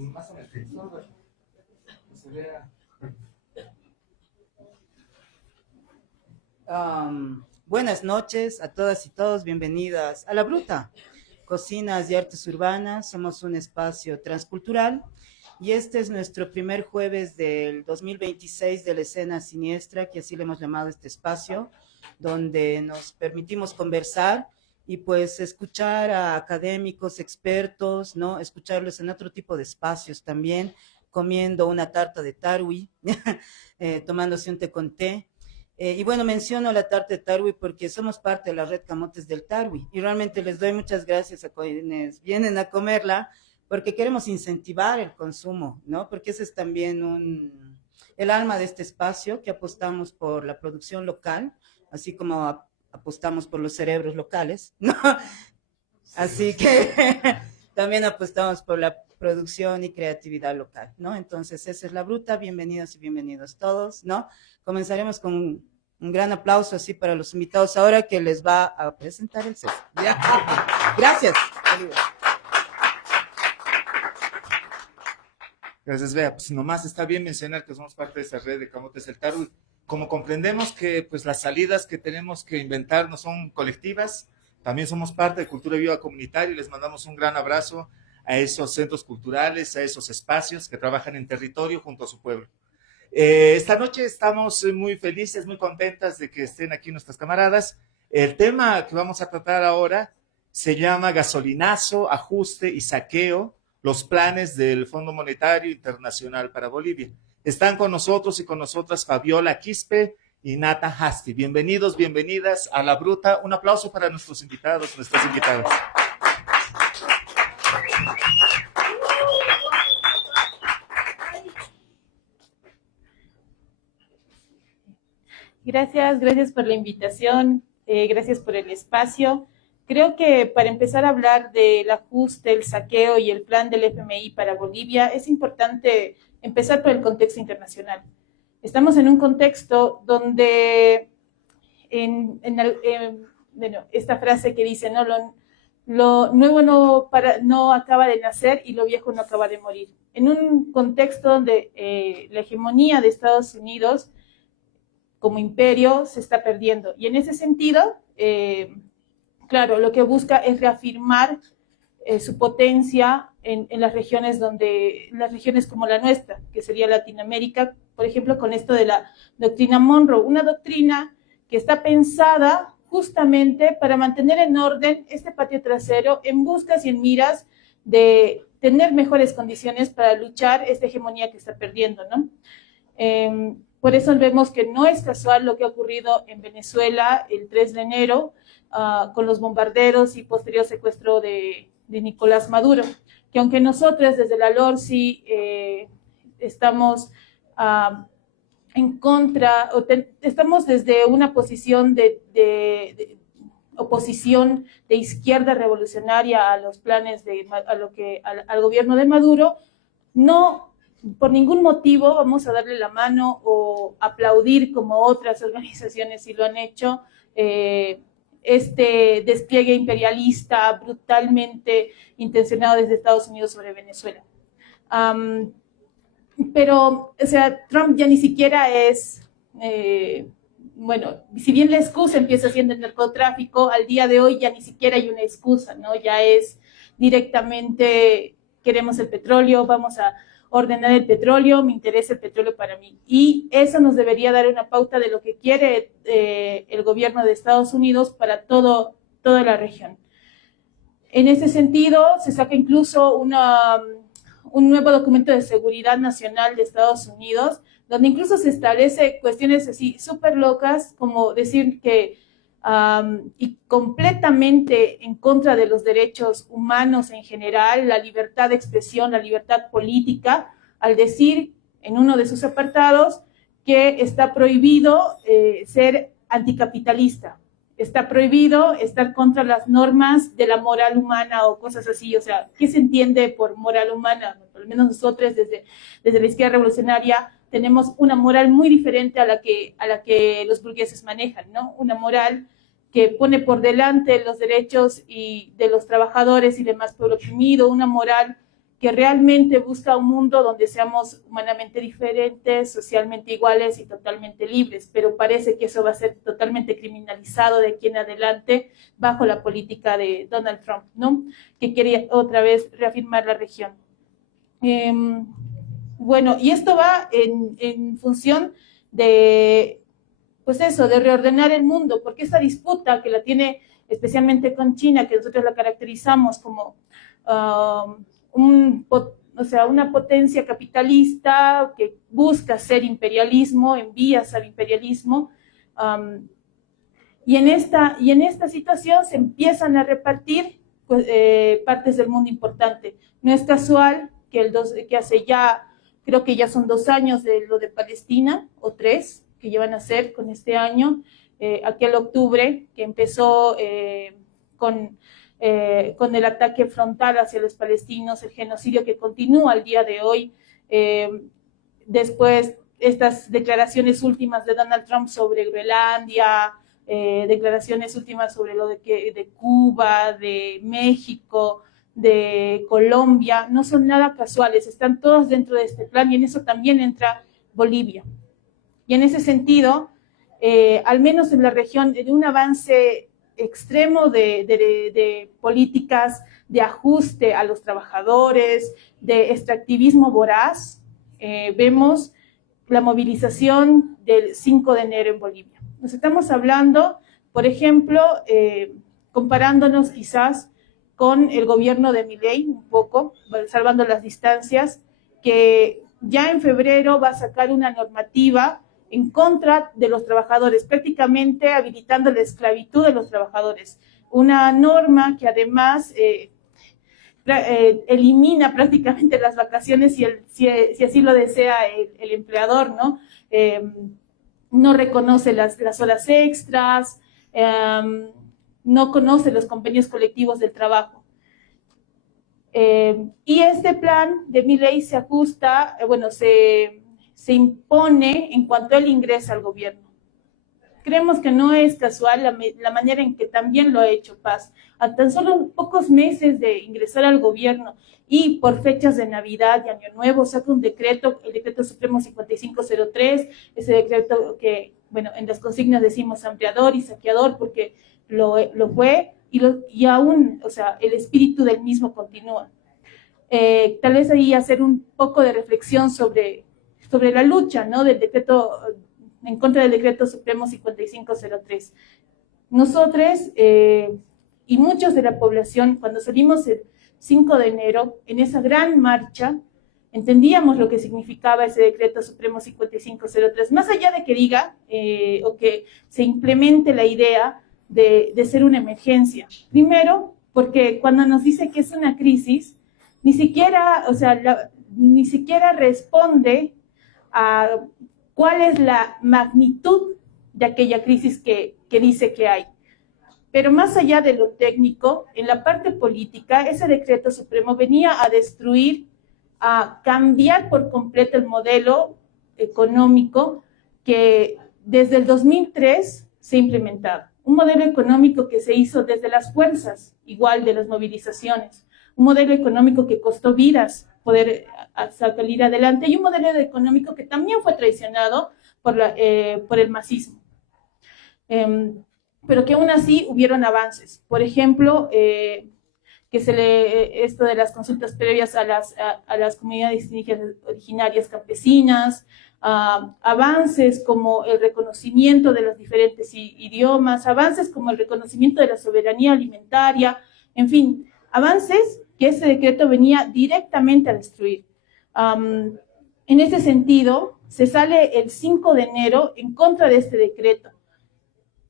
Más o menos, que se vea. Buenas noches a todas y todos, bienvenidas a La Bruta, Cocinas y Artes Urbanas. Somos un espacio transcultural y este es nuestro primer jueves del 2026 de la escena siniestra, que así le hemos llamado este espacio, donde nos permitimos conversar y pues escuchar a académicos, expertos, ¿no? Escucharlos en otro tipo de espacios también, comiendo una tarta de tarwi, tomándose un té con té. Y bueno, menciono la tarta de Tarwi porque somos parte de la red Camotes del Tarwi y realmente les doy muchas gracias a quienes vienen a comerla porque queremos incentivar el consumo, ¿no? Porque ese es también el alma de este espacio, que apostamos por la producción local, así como apostamos por los cerebros locales, ¿no? Así que también apostamos por la producción y creatividad local, ¿no? Entonces, esa es La Bruta, bienvenidos y bienvenidos todos, ¿no? Comenzaremos con un gran aplauso así para los invitados ahora que les va a presentar el César. Gracias. Gracias, Bea. Pues nomás está bien mencionar que somos parte de esa red de Camotes del Tarwi. Como comprendemos que pues las salidas que tenemos que inventar no son colectivas, también somos parte de Cultura Viva Comunitaria y les mandamos un gran abrazo a esos centros culturales, a esos espacios que trabajan en territorio junto a su pueblo. Esta noche estamos muy felices, muy contentas de que estén aquí nuestras camaradas. El tema que vamos a tratar ahora se llama gasolinazo, ajuste y saqueo, los planes del Fondo Monetario Internacional para Bolivia. Están con nosotros y con nosotras Fabiola Quispe y Nata Hasti. Bienvenidos, bienvenidas a La Bruta. Un aplauso para nuestros invitados, nuestras invitadas. Gracias por la invitación, gracias por el espacio. Creo que para empezar a hablar del ajuste, el saqueo y el plan del FMI para Bolivia, es importante empezar por el contexto internacional. Estamos en un contexto donde, bueno, esta frase que dice, ¿no? Lo nuevo no acaba de nacer y lo viejo no acaba de morir. En un contexto donde la hegemonía de Estados Unidos como imperio se está perdiendo. Y en ese sentido, claro, lo que busca es reafirmar su potencia en las regiones como la nuestra, que sería Latinoamérica, por ejemplo, con esto de la doctrina Monroe, una doctrina que está pensada justamente para mantener en orden este patio trasero en buscas y en miras de tener mejores condiciones para luchar esta hegemonía que está perdiendo, ¿no? Por eso vemos que no es casual lo que ha ocurrido en Venezuela el 3 de enero con los bombarderos y posterior secuestro de Nicolás Maduro, que aunque nosotros desde la LORSI estamos en contra, estamos desde una posición de oposición de izquierda revolucionaria a los planes al gobierno de Maduro, no por ningún motivo vamos a darle la mano o aplaudir, como otras organizaciones sí lo han hecho, este despliegue imperialista brutalmente intencionado desde Estados Unidos sobre Venezuela. Pero, o sea, Trump ya ni siquiera es, bueno, si bien la excusa empieza siendo el narcotráfico, al día de hoy ya ni siquiera hay una excusa, ¿no? Ya es directamente, queremos el petróleo, vamos a ordenar el petróleo, me interesa el petróleo para mí. Y eso nos debería dar una pauta de lo que quiere el gobierno de Estados Unidos para toda la región. En ese sentido, se saca incluso un nuevo documento de seguridad nacional de Estados Unidos, donde incluso se establece cuestiones así súper locas, como decir que y completamente en contra de los derechos humanos en general, la libertad de expresión, la libertad política, al decir en uno de sus apartados que está prohibido ser anticapitalista, está prohibido estar contra las normas de la moral humana o cosas así. O sea, ¿qué se entiende por moral humana? Por lo menos nosotros desde la izquierda revolucionaria tenemos una moral muy diferente a la que los burgueses manejan, ¿no? Una moral que pone por delante los derechos de los trabajadores y demás pueblo oprimido, una moral que realmente busca un mundo donde seamos humanamente diferentes, socialmente iguales y totalmente libres, pero parece que eso va a ser totalmente criminalizado de aquí en adelante bajo la política de Donald Trump, ¿no? Que quería otra vez reafirmar la región. Bueno, y esto va en función de, pues eso, de reordenar el mundo, porque esa disputa que la tiene especialmente con China, que nosotros la caracterizamos como una potencia capitalista que busca ser imperialismo, en vías al imperialismo, y en esta situación se empiezan a repartir pues, partes del mundo importante. No es casual que hace ya, creo que ya son 2 años de lo de Palestina, o 3, que llevan a ser con este año, aquel octubre que empezó con el ataque frontal hacia los palestinos, el genocidio que continúa al día de hoy, después estas declaraciones últimas de Donald Trump sobre Groenlandia, declaraciones últimas sobre lo de Cuba, de México, de Colombia, no son nada casuales, están todos dentro de este plan y en eso también entra Bolivia. Y en ese sentido, al menos en la región, de un avance extremo de políticas de ajuste a los trabajadores, de extractivismo voraz, vemos la movilización del 5 de enero en Bolivia. Nos estamos hablando, por ejemplo, comparándonos quizás con el gobierno de Milei, un poco, salvando las distancias, que ya en febrero va a sacar una normativa en contra de los trabajadores, prácticamente habilitando la esclavitud de los trabajadores. Una norma que además elimina prácticamente las vacaciones si así lo desea el empleador, ¿no? No reconoce las horas extras, no conoce los convenios colectivos del trabajo. Y este plan de Milei se ajusta, se impone en cuanto él ingresa al gobierno. Creemos que no es casual la manera en que también lo ha hecho Paz. A tan solo pocos meses de ingresar al gobierno y por fechas de Navidad y Año Nuevo saca un decreto, el decreto supremo 5503, ese decreto que, bueno, en las consignas decimos ampliador y saqueador porque lo fue y aún, o sea, el espíritu del mismo continúa. Tal vez ahí hacer un poco de reflexión sobre la lucha, ¿no? Del decreto, en contra del decreto supremo 5503. Nosotros y muchos de la población, cuando salimos el 5 de enero, en esa gran marcha, entendíamos lo que significaba ese decreto supremo 5503, más allá de que diga o que se implemente la idea de ser una emergencia. Primero, porque cuando nos dice que es una crisis, ni siquiera responde a cuál es la magnitud de aquella crisis que dice que hay. Pero más allá de lo técnico, en la parte política, ese decreto supremo venía a destruir, a cambiar por completo el modelo económico que desde el 2003 se ha implementado. Un modelo económico que se hizo desde las fuerzas, igual de las movilizaciones. Un modelo económico que costó vidas poder salir adelante y un modelo económico que también fue traicionado por el masismo. Pero que aún así hubieron avances. Por ejemplo, esto de las consultas previas a las comunidades originarias campesinas, avances como el reconocimiento de los diferentes idiomas, avances como el reconocimiento de la soberanía alimentaria, en fin, avances que ese decreto venía directamente a destruir. En ese sentido, se sale el 5 de enero en contra de este decreto,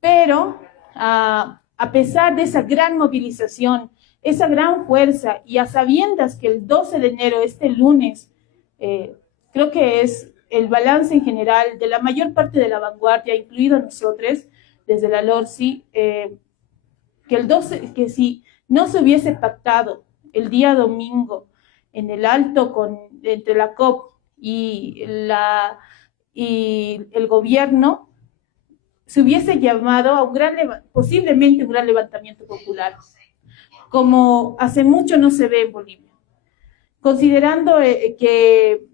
pero a pesar de esa gran movilización, esa gran fuerza, y a sabiendas que el 12 de enero, este lunes, creo que es el balance en general de la mayor parte de la vanguardia, incluido nosotros, desde la LORSI, que si no se hubiese pactado el día domingo en el alto entre la COP y el gobierno, se hubiese llamado a posiblemente un gran levantamiento popular, como hace mucho no se ve en Bolivia. considerando que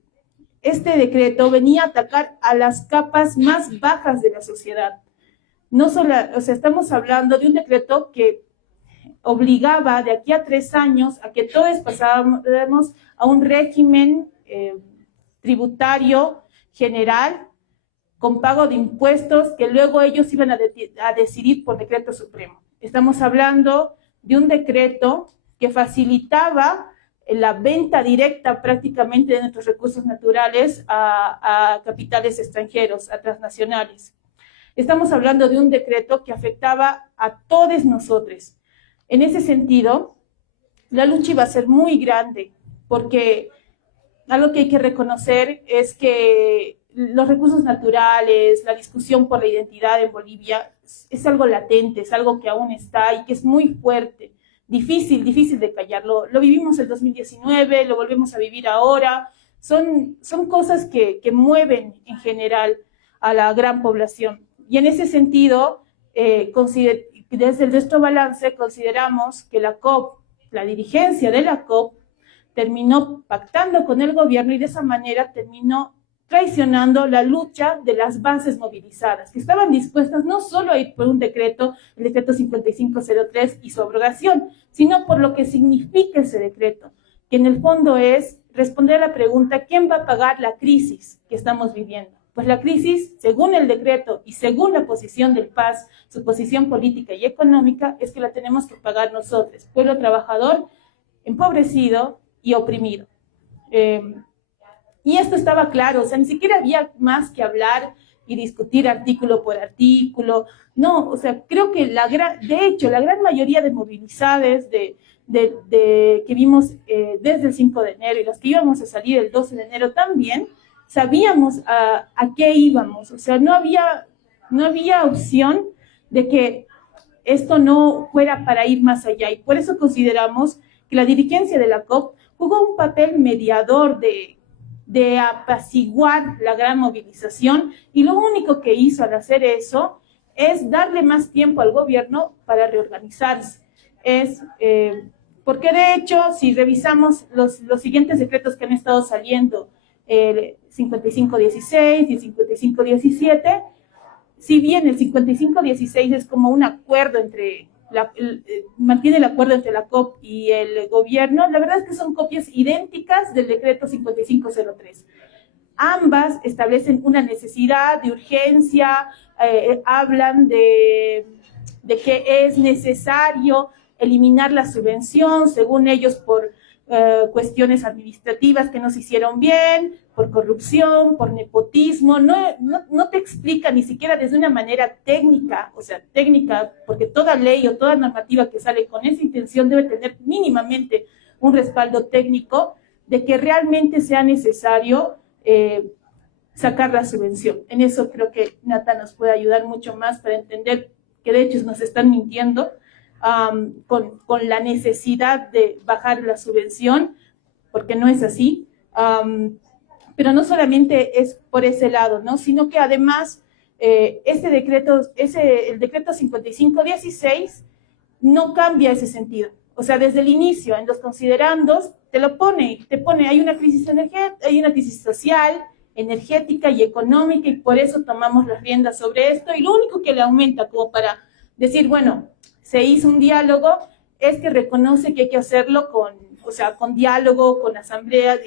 este decreto venía a atacar a las capas más bajas de la sociedad. No solo, o sea, estamos hablando de un decreto que obligaba de aquí a 3 años a que todos pasáramos a un régimen tributario general con pago de impuestos que luego ellos iban a decidir por decreto supremo. Estamos hablando de un decreto que facilitaba la venta directa prácticamente de nuestros recursos naturales a capitales extranjeros, a transnacionales. Estamos hablando de un decreto que afectaba a todos nosotros. En ese sentido, la lucha iba a ser muy grande, porque algo que hay que reconocer es que los recursos naturales, la discusión por la identidad en Bolivia es algo latente, es algo que aún está y que es muy fuerte, difícil de callarlo. Lo vivimos en 2019, lo volvemos a vivir ahora. Son cosas que mueven en general a la gran población. Y en ese sentido, desde nuestro balance consideramos que la COP, la dirigencia de la COP, terminó pactando con el gobierno y de esa manera terminó traicionando la lucha de las bases movilizadas, que estaban dispuestas no solo a ir por un decreto, el decreto 5503 y su abrogación, sino por lo que significa ese decreto, que en el fondo es responder a la pregunta, ¿quién va a pagar la crisis que estamos viviendo? Pues la crisis, según el decreto y según la posición del PAS, su posición política y económica, es que la tenemos que pagar nosotros, pueblo trabajador, empobrecido y oprimido. Y esto estaba claro, o sea, ni siquiera había más que hablar y discutir artículo por artículo. No, o sea, creo que de hecho, la gran mayoría de movilizados que vimos desde el 5 de enero y los que íbamos a salir el 12 de enero también, sabíamos a qué íbamos. O sea, no había opción de que esto no fuera para ir más allá. Y por eso consideramos que la dirigencia de la COP jugó un papel mediador de apaciguar la gran movilización, y lo único que hizo al hacer eso es darle más tiempo al gobierno para reorganizarse. Porque de hecho, si revisamos los siguientes decretos que han estado saliendo, el 5516 y el 5517, si bien el 5516 es como un acuerdo mantiene el acuerdo entre la COP y el gobierno, la verdad es que son copias idénticas del decreto 5503. Ambas establecen una necesidad de urgencia, hablan de que es necesario eliminar la subvención, según ellos, por cuestiones administrativas que no se hicieron bien, por corrupción, por nepotismo. No te explica ni siquiera desde una manera técnica, o sea, técnica, porque toda ley o toda normativa que sale con esa intención debe tener mínimamente un respaldo técnico de que realmente sea necesario sacar la subvención. En eso creo que Nata nos puede ayudar mucho más para entender que de hecho nos están mintiendo con la necesidad de bajar la subvención, porque no es así. Pero no solamente es por ese lado, ¿no? Sino que además el decreto 5516 no cambia ese sentido. O sea, desde el inicio, en los considerandos, te pone, hay una crisis hay una crisis social, energética y económica, y por eso tomamos las riendas sobre esto, y lo único que le aumenta como para decir, bueno, se hizo un diálogo, es que reconoce que hay que hacerlo con diálogo, con asamblea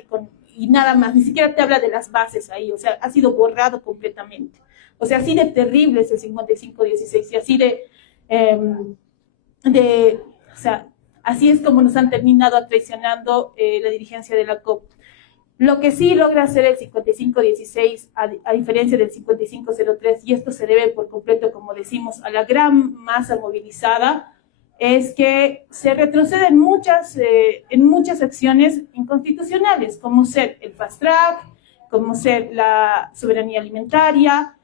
y nada más, ni siquiera te habla de las bases ahí, o sea, ha sido borrado completamente. O sea, así de terrible es el 5516 y así o sea, así es como nos han terminado traicionando la dirigencia de la COP. Lo que sí logra hacer el 5516, a diferencia del 5503, y esto se debe por completo, como decimos, a la gran masa movilizada, es que se retrocede en muchas acciones inconstitucionales, como ser el fast track, como ser la soberanía alimentaria,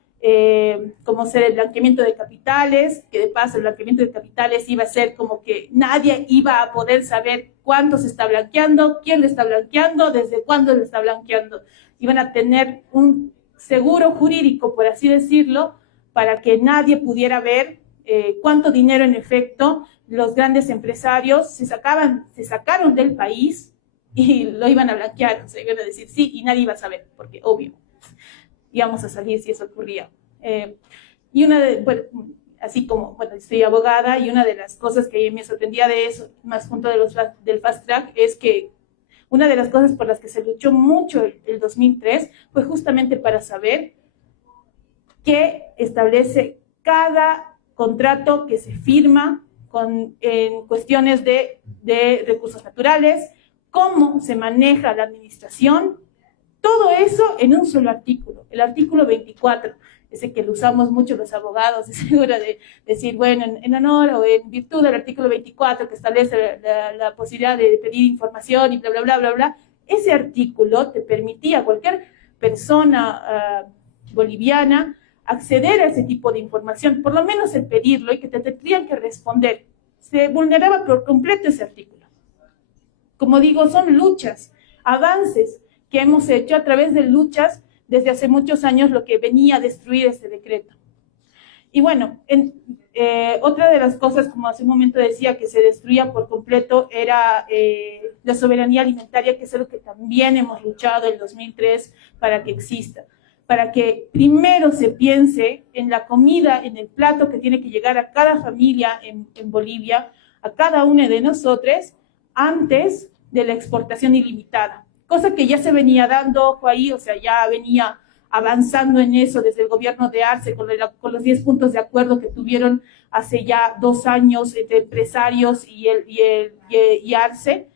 como ser el blanqueamiento de capitales, que de paso el blanqueamiento de capitales iba a ser como que nadie iba a poder saber cuánto se está blanqueando, quién lo está blanqueando, desde cuándo lo está blanqueando. Iban a tener un seguro jurídico, por así decirlo, para que nadie pudiera ver cuánto dinero en efecto los grandes empresarios se sacaron del país y lo iban a blanquear, o sea, iban a decir sí y nadie iba a saber, porque obvio, íbamos a salir si eso ocurría. Y bueno, así como, bueno, soy abogada y una de las cosas que me sorprendía de eso, más junto del Fast Track, es que una de las cosas por las que se luchó mucho el 2003 fue justamente para saber qué establece cada contrato que se firma en cuestiones de recursos naturales, cómo se maneja la administración, todo eso en un solo artículo, el artículo 24, ese que lo usamos mucho los abogados, es segura de decir, bueno, en honor o en virtud del artículo 24 que establece la posibilidad de pedir información y bla, bla, bla, bla, bla, ese artículo te permitía a cualquier persona boliviana acceder a ese tipo de información, por lo menos el pedirlo y que te tendrían que responder. Se vulneraba por completo ese artículo. Como digo, son luchas, avances que hemos hecho a través de luchas desde hace muchos años, lo que venía a destruir este decreto. Y bueno, otra de las cosas, como hace un momento decía, que se destruía por completo era la soberanía alimentaria, que es algo que también hemos luchado en el 2003 para que exista, para que primero se piense en la comida, en el plato que tiene que llegar a cada familia en Bolivia, a cada uno de nosotros, antes de la exportación ilimitada. Cosa que ya se venía dando, ojo ahí, o sea, ya venía avanzando en eso desde el gobierno de Arce, con los 10 puntos de acuerdo que tuvieron hace ya 2 años entre empresarios y Arce.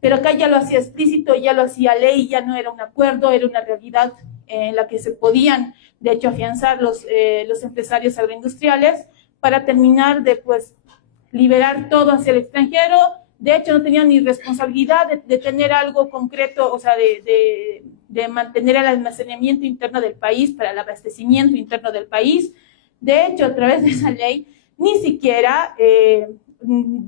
Pero acá ya lo hacía explícito, ya lo hacía ley, ya no era un acuerdo, era una realidad en la que se podían, de hecho, afianzar los empresarios agroindustriales para terminar de, pues, liberar todo hacia el extranjero. De hecho, no tenían ni responsabilidad de tener algo concreto, o sea, de mantener el almacenamiento interno del país, para el abastecimiento interno del país. De hecho, a través de esa ley, ni siquiera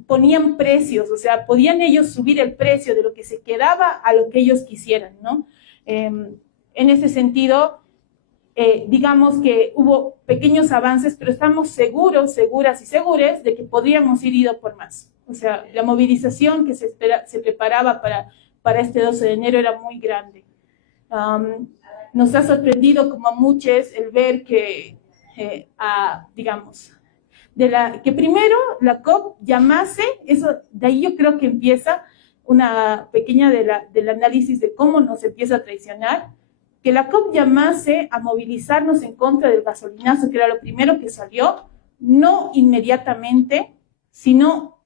ponían precios, o sea, podían ellos subir el precio de lo que se quedaba a lo que ellos quisieran, ¿no? En ese sentido, digamos que hubo pequeños avances, pero estamos seguros, seguras y segures de que podríamos ir ido por más. O sea, la movilización que se preparaba para este 12 de enero era muy grande. Nos ha sorprendido como a muchos el ver que, digamos, que primero la COP llamase, eso, de ahí yo creo que empieza una pequeña del análisis de cómo nos empieza a traicionar, que la COP llamase a movilizarnos en contra del gasolinazo, que era lo primero que salió, no inmediatamente, sino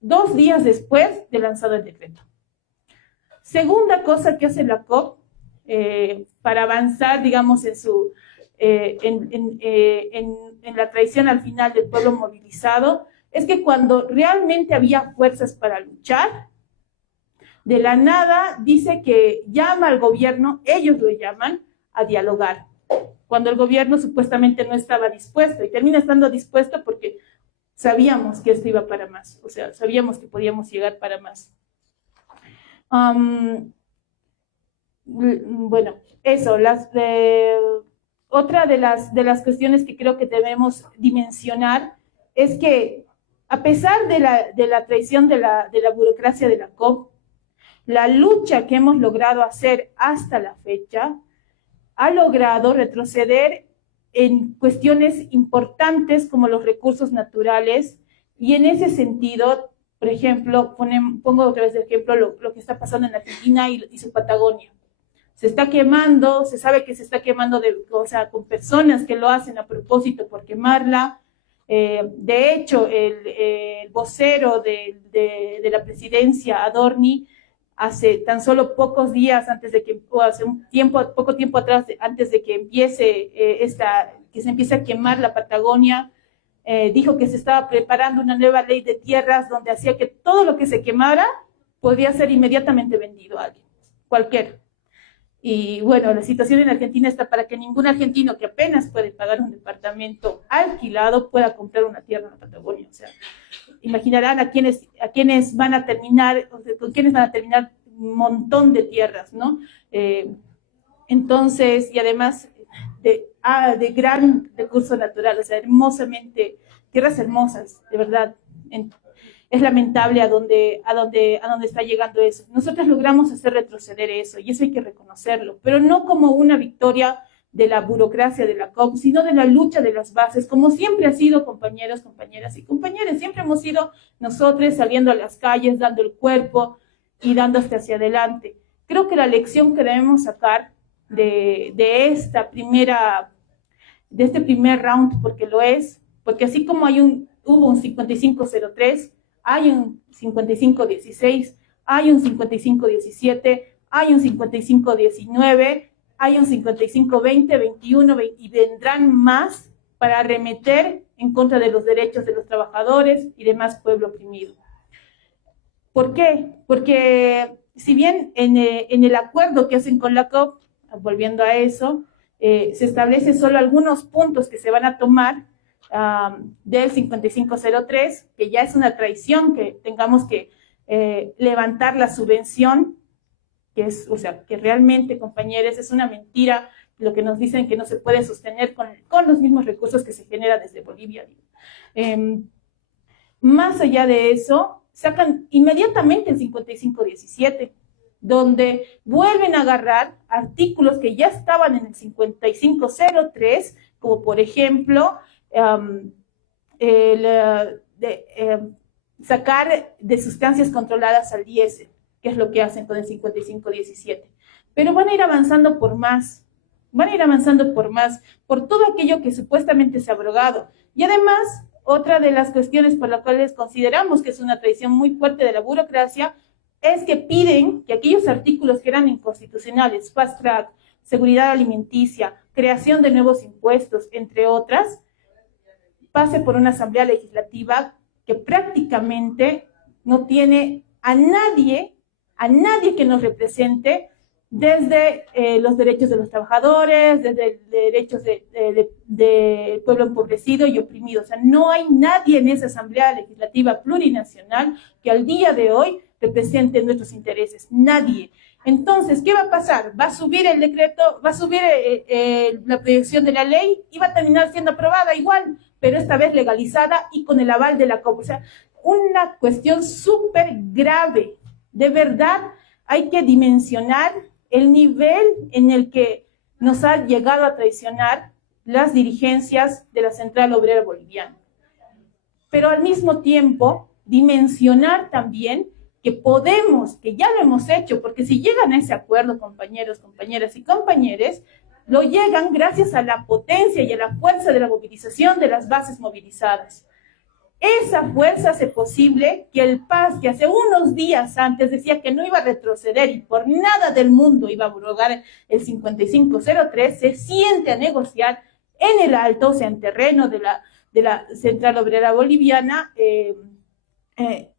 2 días después de lanzado el decreto. Segunda cosa que hace la COP para avanzar, digamos, en la traición al final del pueblo movilizado, es que cuando realmente había fuerzas para luchar, de la nada dice que llama al gobierno, ellos lo llaman, a dialogar, cuando el gobierno supuestamente no estaba dispuesto, y termina estando dispuesto porque sabíamos que esto iba para más, o sea, sabíamos que podíamos llegar para más. Bueno, eso, otra de las cuestiones que creo que debemos dimensionar es que, a pesar de la traición de la burocracia de la COP, la lucha que hemos logrado hacer hasta la fecha ha logrado retroceder en cuestiones importantes como los recursos naturales, y en ese sentido, por ejemplo, pongo otra vez de ejemplo lo que está pasando en Argentina y su Patagonia. Se está quemando, se sabe que se está quemando, o sea, con personas que lo hacen a propósito por quemarla. De hecho, el vocero de la presidencia, Adorni, hace tan solo pocos días antes de que, o hace poco tiempo atrás, antes de que que se empiece a quemar la Patagonia, dijo que se estaba preparando una nueva ley de tierras donde hacía que todo lo que se quemara podría ser inmediatamente vendido a alguien, cualquiera. Y bueno, la situación en Argentina está para que ningún argentino que apenas puede pagar un departamento alquilado pueda comprar una tierra en la Patagonia. O sea, imaginarán a quienes van a terminar, o sea, con quienes van a terminar un montón de tierras, ¿no? Entonces, y además de gran recurso natural, o sea, hermosamente, tierras hermosas, de verdad. es lamentable a dónde está llegando eso. Nosotros logramos hacer retroceder eso, y eso hay que reconocerlo, pero no como una victoria de la burocracia de la COP, sino de la lucha de las bases, como siempre ha sido, compañeros, compañeras y compañeros. Siempre hemos sido nosotros saliendo a las calles, dando el cuerpo y dando hacia adelante. Creo que la lección que debemos sacar de este primer round, porque lo es, porque así como hubo un 5503, hay un 5516, hay un 5517, hay un 5519, hay un 5520, 21 y vendrán más para arremeter en contra de los derechos de los trabajadores y demás pueblo oprimido. ¿Por qué? Porque si bien en el acuerdo que hacen con la COP, volviendo a eso, se establece solo algunos puntos que se van a tomar del 5503, que ya es una traición que tengamos que levantar la subvención, que realmente, compañeros, es una mentira lo que nos dicen que no se puede sostener con los mismos recursos que se genera desde Bolivia. Más allá de eso, sacan inmediatamente el 5517, donde vuelven a agarrar artículos que ya estaban en el 5503, como por ejemplo, sacar de sustancias controladas al diésel, que es lo que hacen con el 5517. Pero van a ir avanzando por más, por todo aquello que supuestamente se ha abrogado. Y además, otra de las cuestiones por las cuales consideramos que es una traición muy fuerte de la burocracia, es que piden que aquellos artículos que eran inconstitucionales, fast track, seguridad alimenticia, creación de nuevos impuestos, entre otras, pase por una asamblea legislativa que prácticamente no tiene a nadie que nos represente, desde los derechos de los trabajadores, desde derechos del pueblo empobrecido y oprimido. O sea, no hay nadie en esa asamblea legislativa plurinacional que al día de hoy represente nuestros intereses. Nadie. Entonces, ¿qué va a pasar? Va a subir el decreto, va a subir la proyección de la ley y va a terminar siendo aprobada igual, pero esta vez legalizada y con el aval de la COP. O sea, una cuestión súper grave. De verdad, hay que dimensionar el nivel en el que nos ha llegado a traicionar las dirigencias de la Central Obrera Boliviana. Pero al mismo tiempo, dimensionar también que podemos, que ya lo hemos hecho, porque si llegan a ese acuerdo, compañeros, compañeras y compañeros, lo llegan gracias a la potencia y a la fuerza de la movilización de las bases movilizadas. Esa fuerza hace posible que el PAS, que hace unos días antes decía que no iba a retroceder y por nada del mundo iba a abrogar el 5503, se siente a negociar en el alto, o sea, en terreno de la Central Obrera Boliviana,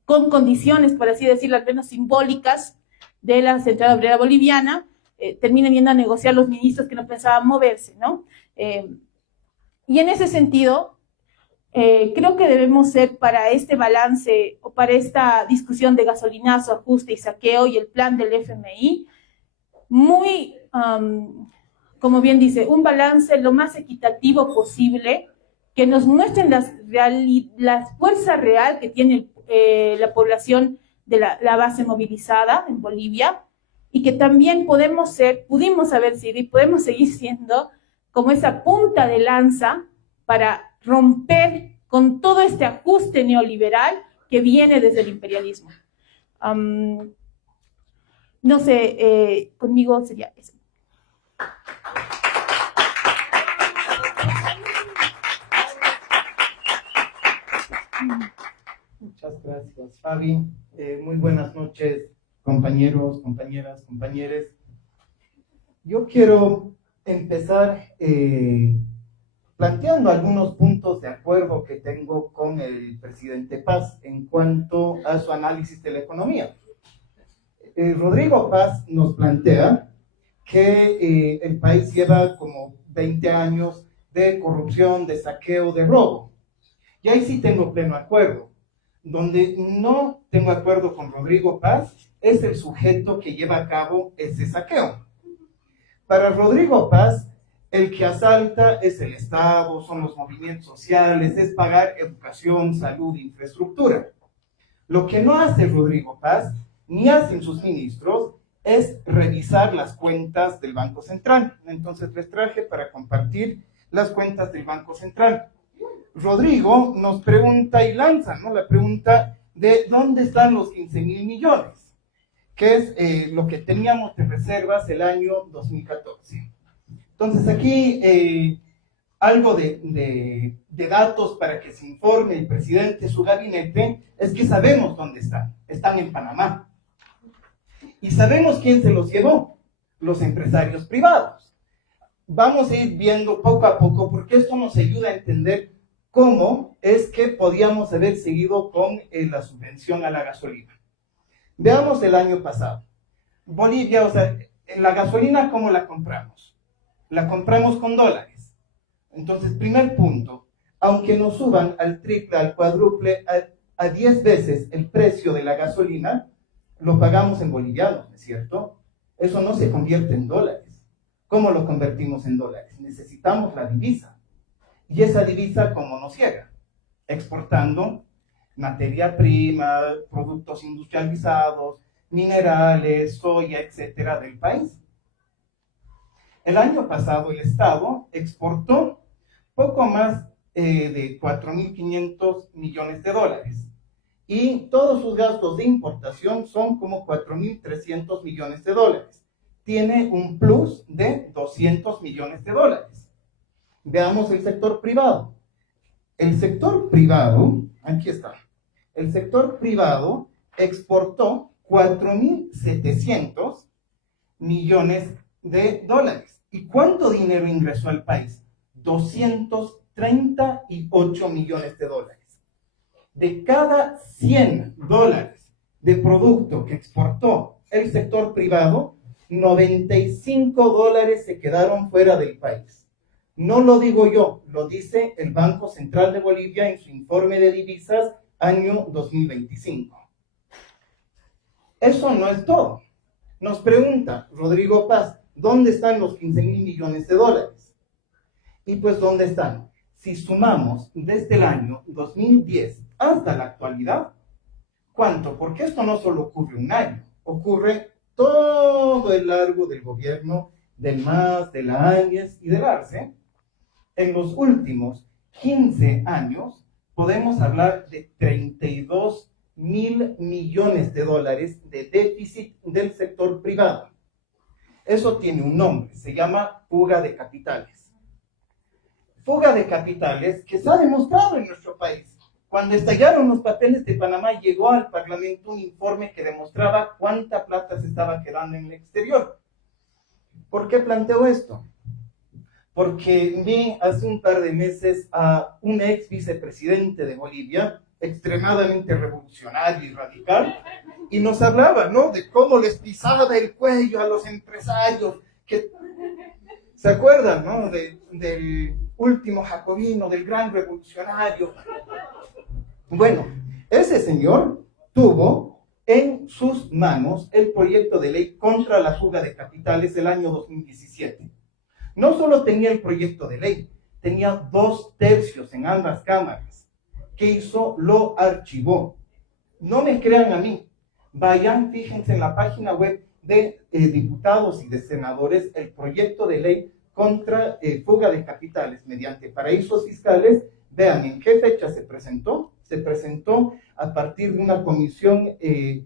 con condiciones, por así decirlo, al menos simbólicas, de la Central Obrera Boliviana, terminan yendo a negociar los ministros que no pensaban moverse, ¿no? Y en ese sentido, creo que debemos ser para este balance o para esta discusión de gasolinazo, ajuste y saqueo y el plan del FMI, muy, como bien dice, un balance lo más equitativo posible, que nos muestren la fuerza real que tiene la población de la base movilizada en Bolivia, y que también pudimos haber sido y podemos seguir siendo como esa punta de lanza para romper con todo este ajuste neoliberal que viene desde el imperialismo. No sé, conmigo sería eso. Muchas gracias, Fabi. Muy buenas noches, compañeros, compañeras, compañeros. Yo quiero empezar planteando algunos puntos de acuerdo que tengo con el presidente Paz en cuanto a su análisis de la economía. Rodrigo Paz nos plantea que el país lleva como 20 años de corrupción, de saqueo, de robo. Y ahí sí tengo pleno acuerdo. Donde no tengo acuerdo con Rodrigo Paz es el sujeto que lleva a cabo ese saqueo. Para Rodrigo Paz, el que asalta es el Estado, son los movimientos sociales, es pagar educación, salud, infraestructura. Lo que no hace Rodrigo Paz, ni hacen sus ministros, es revisar las cuentas del Banco Central. Entonces les traje para compartir las cuentas del Banco Central. Rodrigo nos pregunta y lanza, ¿no?, la pregunta de dónde están los 15.000 millones, que es lo que teníamos de reservas el año 2014. Entonces aquí algo de datos para que se informe el presidente, su gabinete, es que sabemos dónde están. Están en Panamá. Y sabemos quién se los llevó, los empresarios privados. Vamos a ir viendo poco a poco, porque esto nos ayuda a entender cómo es que podíamos haber seguido con la subvención a la gasolina. Veamos el año pasado. Bolivia, o sea, la gasolina, ¿cómo la compramos? La compramos con dólares. Entonces, primer punto, aunque nos suban al triple, al cuádruple, a 10 veces el precio de la gasolina, lo pagamos en bolivianos, ¿no es cierto? Eso no se convierte en dólares. ¿Cómo lo convertimos en dólares? Necesitamos la divisa. Y esa divisa, ¿cómo nos llega? Exportando materia prima, productos industrializados, minerales, soya, etcétera, del país. El año pasado el Estado exportó poco más de 4.500 millones de dólares. Y todos sus gastos de importación son como 4.300 millones de dólares. Tiene un plus de 200 millones de dólares. Veamos el sector privado. El sector privado, aquí está, el sector privado exportó 4.700 millones de dólares. ¿Y cuánto dinero ingresó al país? 238 millones de dólares. De cada 100 dólares de producto que exportó el sector privado, 95 dólares se quedaron fuera del país. No lo digo yo, lo dice el Banco Central de Bolivia en su informe de divisas año 2025. Eso no es todo. Nos pregunta Rodrigo Paz, ¿dónde están los 15.000 millones de dólares? Y pues, ¿dónde están? Si sumamos desde el año 2010 hasta la actualidad, ¿cuánto? Porque esto no solo ocurre un año, ocurre todo el largo del gobierno del MAS, de la Áñez y del Arce. En los últimos 15 años podemos hablar de 32.000 millones de dólares de déficit del sector privado. Eso tiene un nombre, se llama fuga de capitales. Fuga de capitales que se ha demostrado en nuestro país. Cuando estallaron los papeles de Panamá, llegó al Parlamento un informe que demostraba cuánta plata se estaba quedando en el exterior. ¿Por qué planteo esto? Porque vi hace un par de meses a un ex vicepresidente de Bolivia, extremadamente revolucionario y radical, y nos hablaba, ¿no?, de cómo les pisaba el cuello a los empresarios, que ¿se acuerdan, no?, del último jacobino, del gran revolucionario? Bueno, ese señor tuvo en sus manos el proyecto de ley contra la fuga de capitales del año 2017. No solo tenía el proyecto de ley, tenía 2/3 en ambas cámaras. ¿Qué hizo? Lo archivó. No me crean a mí. Vayan, fíjense en la página web de diputados y de senadores el proyecto de ley contra fuga de capitales mediante paraísos fiscales. Vean en qué fecha se presentó. Se presentó a partir de una comisión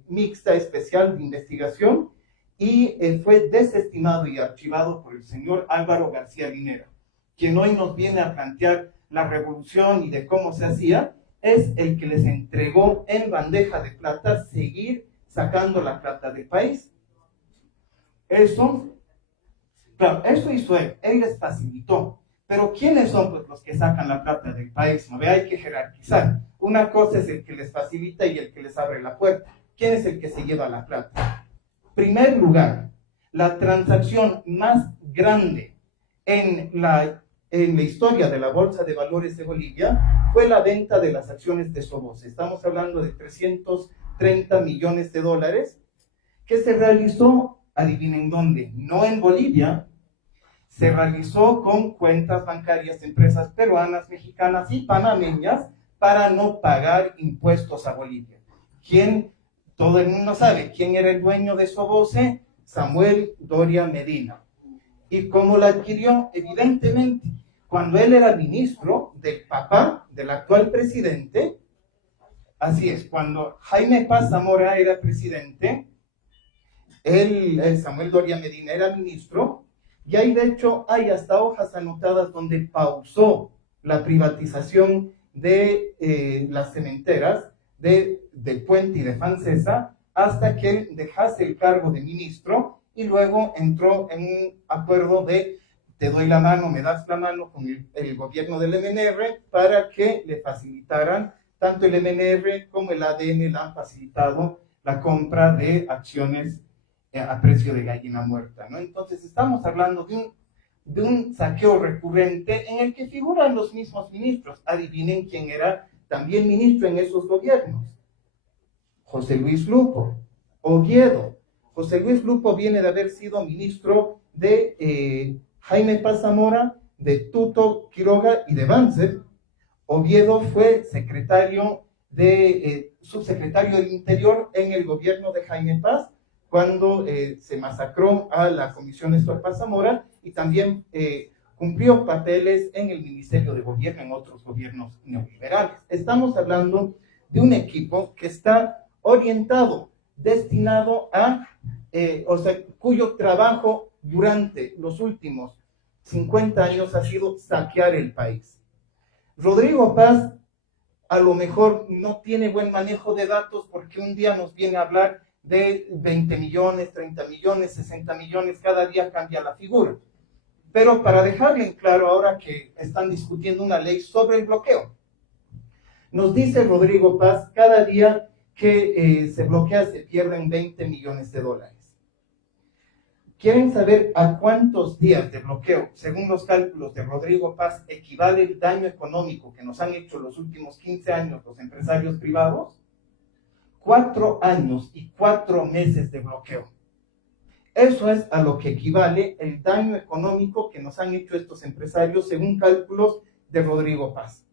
mixta especial de investigación y fue desestimado y archivado por el señor Álvaro García Linera, quien hoy nos viene a plantear la revolución y de cómo se hacía. Es el que les entregó en bandeja de plata seguir sacando la plata del país. Eso, claro, eso hizo él les facilitó. Pero ¿quiénes son, pues, los que sacan la plata del país? ¿No ve? Hay que jerarquizar. Una cosa es el que les facilita y el que les abre la puerta. ¿Quién es el que se lleva la plata? Primer lugar, la transacción más grande en la historia de la Bolsa de Valores de Bolivia fue la venta de las acciones de Sobosa. Estamos hablando de 330 millones de dólares que se realizó, adivinen dónde, no en Bolivia. Se realizó con cuentas bancarias de empresas peruanas, mexicanas y panameñas para no pagar impuestos a Bolivia. ¿Quién? Todo el mundo sabe quién era el dueño de Soboce, Samuel Doria Medina. ¿Y cómo la adquirió? Evidentemente, cuando él era ministro del papá del actual presidente, así es, cuando Jaime Paz Zamora era presidente, Samuel Doria Medina era ministro, y ahí de hecho hay hasta hojas anotadas donde pausó la privatización de las cementeras del Puente y de Francesa hasta que él dejase el cargo de ministro y luego entró en un acuerdo de te doy la mano, me das la mano con el gobierno del MNR para que le facilitaran, tanto el MNR como el ADN le han facilitado la compra de acciones a precio de gallina muerta, ¿no? Entonces estamos hablando de un saqueo recurrente en el que figuran los mismos ministros. Adivinen quién era también ministro en esos gobiernos. José Luis Lupo, Oviedo. José Luis Lupo viene de haber sido ministro de Jaime Paz Zamora, de Tuto Quiroga y de Banzer. Oviedo fue subsecretario del Interior en el gobierno de Jaime Paz, cuando se masacró a la Comisión Néstor Paz Zamora, y también cumplió papeles en el Ministerio de Gobierno, en otros gobiernos neoliberales. Estamos hablando de un equipo que está orientado, destinado cuyo trabajo durante los últimos 50 años ha sido saquear el país. Rodrigo Paz a lo mejor no tiene buen manejo de datos porque un día nos viene a hablar de 20 millones, 30 millones, 60 millones, cada día cambia la figura. Pero para dejarle en claro ahora que están discutiendo una ley sobre el bloqueo, nos dice Rodrigo Paz, cada día que se bloquea se pierden 20 millones de dólares. ¿Quieren saber a cuántos días de bloqueo, según los cálculos de Rodrigo Paz, equivale el daño económico que nos han hecho los últimos 15 años los empresarios privados? 4 años y 4 meses de bloqueo. Eso es a lo que equivale el daño económico que nos han hecho estos empresarios según cálculos de Rodrigo Paz.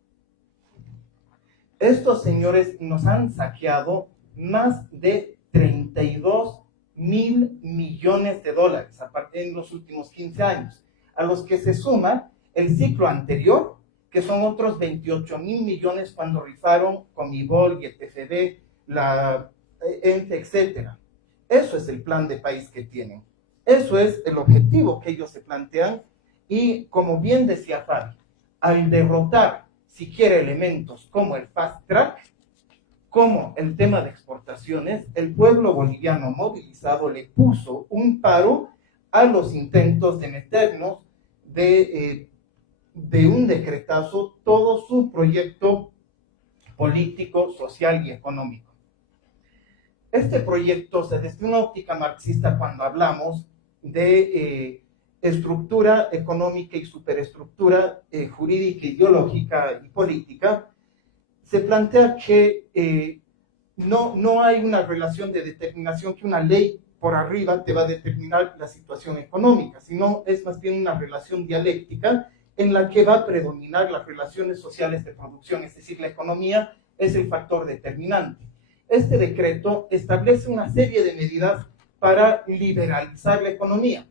Estos señores nos han saqueado más de 32,000 millones de dólares en los últimos 15 años, a los que se suma el ciclo anterior, que son otros 28,000 millones cuando rifaron Comibol y el TFB, la ENTE, etcétera. Eso es el plan de país que tienen. Eso es el objetivo que ellos se plantean y, como bien decía Fabi, al derrotar siquiera elementos como el fast track, como el tema de exportaciones, el pueblo boliviano movilizado le puso un paro a los intentos de meternos de un decretazo todo su proyecto político, social y económico. Este proyecto, desde una óptica marxista, cuando hablamos de estructura económica y superestructura jurídica, ideológica y política, se plantea que no hay una relación de determinación, que una ley por arriba te va a determinar la situación económica, sino es más bien una relación dialéctica en la que va a predominar las relaciones sociales de producción, es decir, la economía es el factor determinante. Este decreto establece una serie de medidas para liberalizar la economía,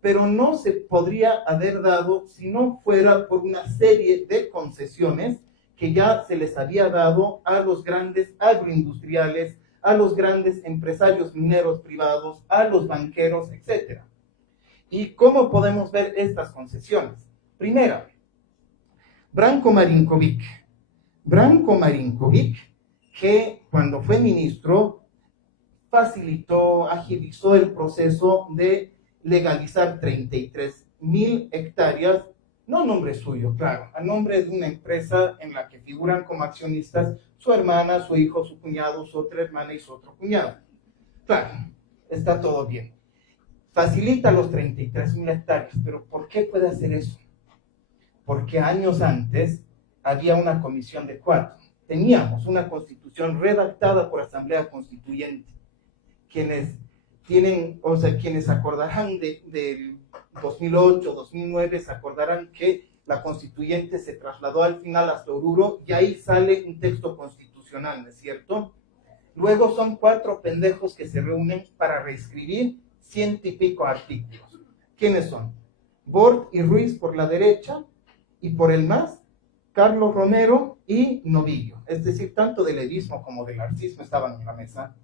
pero no se podría haber dado si no fuera por una serie de concesiones que ya se les había dado a los grandes agroindustriales, a los grandes empresarios mineros privados, a los banqueros, etc. ¿Y cómo podemos ver estas concesiones? Primera, Branko Marinkovic. Branko Marinkovic, que cuando fue ministro facilitó, agilizó el proceso de legalizar 33,000 hectáreas, no a nombre suyo, claro, a nombre de una empresa en la que figuran como accionistas su hermana, su hijo, su cuñado, su otra hermana y su otro cuñado. Claro, está todo bien. Facilita los 33,000 hectáreas, pero ¿por qué puede hacer eso? Porque años antes había una comisión de 4. Teníamos una constitución redactada por Asamblea Constituyente. Quienes acordarán del 2008, 2009, se acordarán que la constituyente se trasladó al final hasta Oruro y ahí sale un texto constitucional, ¿no es cierto? Luego son 4 pendejos que se reúnen para reescribir 100 y pico artículos. ¿Quiénes son? Bort y Ruiz por la derecha, y por el MAS, Carlos Romero y Novillo. Es decir, tanto del levismo como del arcismo estaban en la mesa.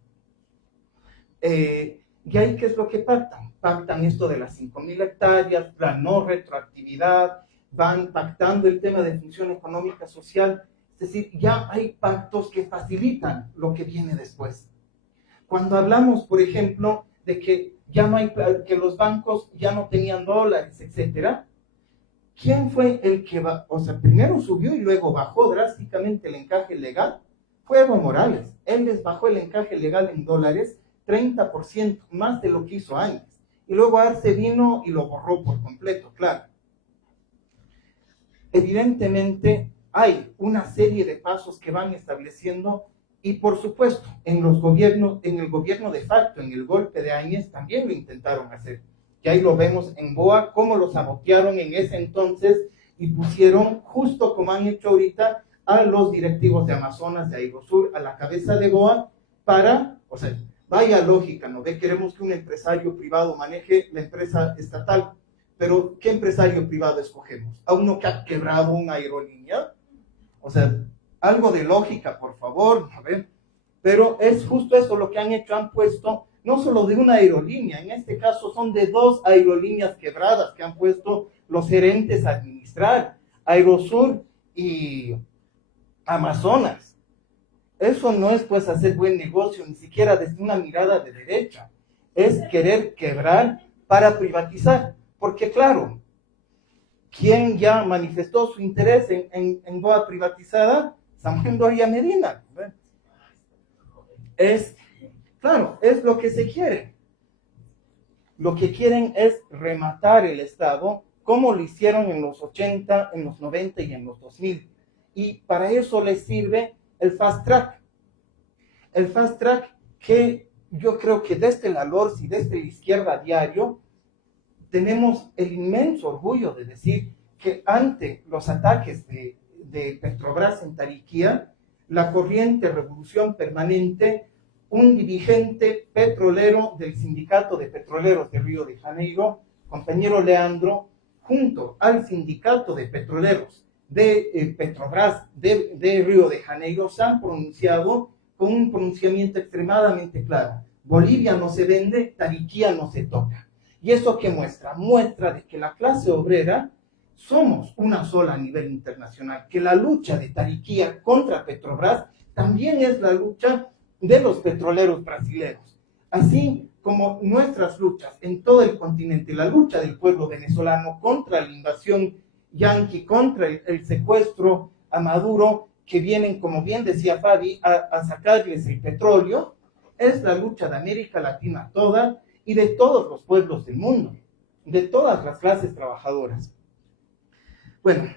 ¿Y ahí qué es lo que pactan? Pactan esto de las 5.000 hectáreas, la no retroactividad, van pactando el tema de función económica social. Es decir, ya hay pactos que facilitan lo que viene después. Cuando hablamos, por ejemplo, de que ya no hay, que los bancos ya no tenían dólares, etcétera, ¿quién fue el que primero subió y luego bajó drásticamente el encaje legal? Fue Evo Morales. Él les bajó el encaje legal en dólares 30%, más de lo que hizo antes. Y luego Arce vino y lo borró por completo, claro. Evidentemente hay una serie de pasos que van estableciendo, y por supuesto en el gobierno de facto, en el golpe de Áñez también lo intentaron hacer. Y ahí lo vemos en BOA, cómo lo sabotearon en ese entonces y pusieron, justo como han hecho ahorita, a los directivos de Amazonas, de Aerosur, a la cabeza de BOA para, o sea, vaya lógica, ¿no? Queremos que un empresario privado maneje la empresa estatal, pero ¿qué empresario privado escogemos? ¿A uno que ha quebrado una aerolínea? O sea, algo de lógica, por favor, a ver. Pero es justo eso lo que han hecho, han puesto, no solo de una aerolínea, en este caso son de 2 aerolíneas quebradas que han puesto los gerentes a administrar, Aerosur y Amazonas. Eso no es pues hacer buen negocio, ni siquiera desde una mirada de derecha, es querer quebrar para privatizar, porque claro, ¿quién ya manifestó su interés en BOA privatizada? Samuel Doria Medina. Claro, es lo que se quiere. Lo que quieren es rematar el Estado, como lo hicieron en los 80, en los 90 y en los 2000. Y para eso les sirve el fast track. El fast track que yo creo que desde la LORS y desde la izquierda diario tenemos el inmenso orgullo de decir que ante los ataques de Petrobras en Tariquía, la corriente Revolución Permanente, un dirigente petrolero del Sindicato de Petroleros de Río de Janeiro, compañero Leandro, junto al Sindicato de Petroleros de Petrobras de Río de Janeiro, se han pronunciado con un pronunciamiento extremadamente claro. Bolivia no se vende, Tariquía no se toca. ¿Y eso qué muestra? Muestra de que la clase obrera somos una sola a nivel internacional, que la lucha de Tariquía contra Petrobras también es la lucha de los petroleros brasileños, así como nuestras luchas en todo el continente, la lucha del pueblo venezolano contra la invasión yanqui, contra el secuestro a Maduro, que vienen, como bien decía Fabi, a sacarles el petróleo, es la lucha de América Latina toda y de todos los pueblos del mundo, de todas las clases trabajadoras. Bueno,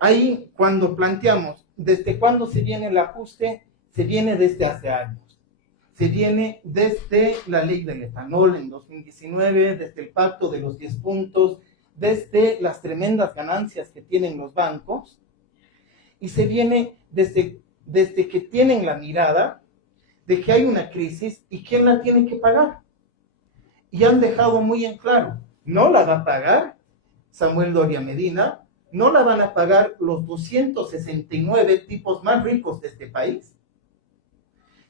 ahí cuando planteamos desde cuándo se viene el ajuste, se viene desde hace años. Se viene desde la ley del etanol en 2019, desde el pacto de los 10 puntos, desde las tremendas ganancias que tienen los bancos, y se viene desde que tienen la mirada de que hay una crisis y quién la tiene que pagar. Y han dejado muy en claro, no la va a pagar Samuel Doria Medina, no la van a pagar los 269 tipos más ricos de este país,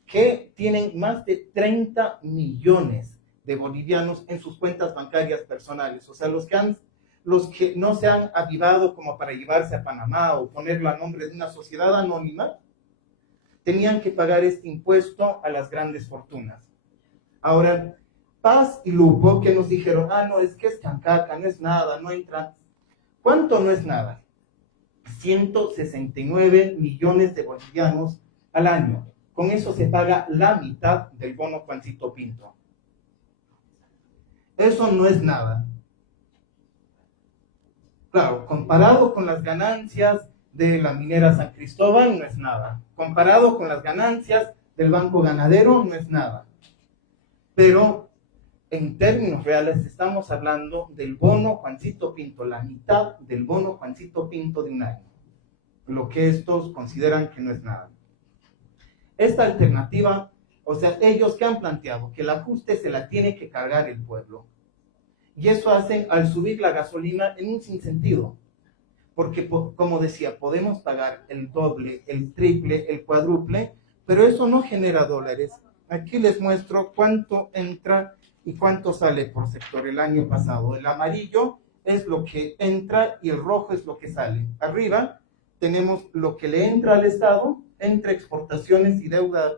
que tienen más de 30 millones de bolivianos en sus cuentas bancarias personales. O sea, los que no se han avivado como para llevarse a Panamá o ponerlo a nombre de una sociedad anónima, tenían que pagar este impuesto a las grandes fortunas. Ahora, Paz y Lupo, que nos dijeron, no, es que es cancaca, no es nada, no entra. ¿Cuánto no es nada? 169 millones de bolivianos al año. Con eso se paga la mitad del bono Juancito Pinto. Eso no es nada. Claro, comparado con las ganancias de la minera San Cristóbal, no es nada. Comparado con las ganancias del Banco Ganadero, no es nada. Pero en términos reales estamos hablando del bono Juancito Pinto, la mitad del bono Juancito Pinto de un año, lo que estos consideran que no es nada. Esta alternativa, o sea, ellos que han planteado que el ajuste se la tiene que cargar el pueblo. Y eso hacen al subir la gasolina en un sinsentido. Porque, como decía, podemos pagar el doble, el triple, el cuádruple, pero eso no genera dólares. Aquí les muestro cuánto entra y cuánto sale por sector el año pasado. El amarillo es lo que entra y el rojo es lo que sale. Arriba tenemos lo que le entra al Estado, entre exportaciones y deuda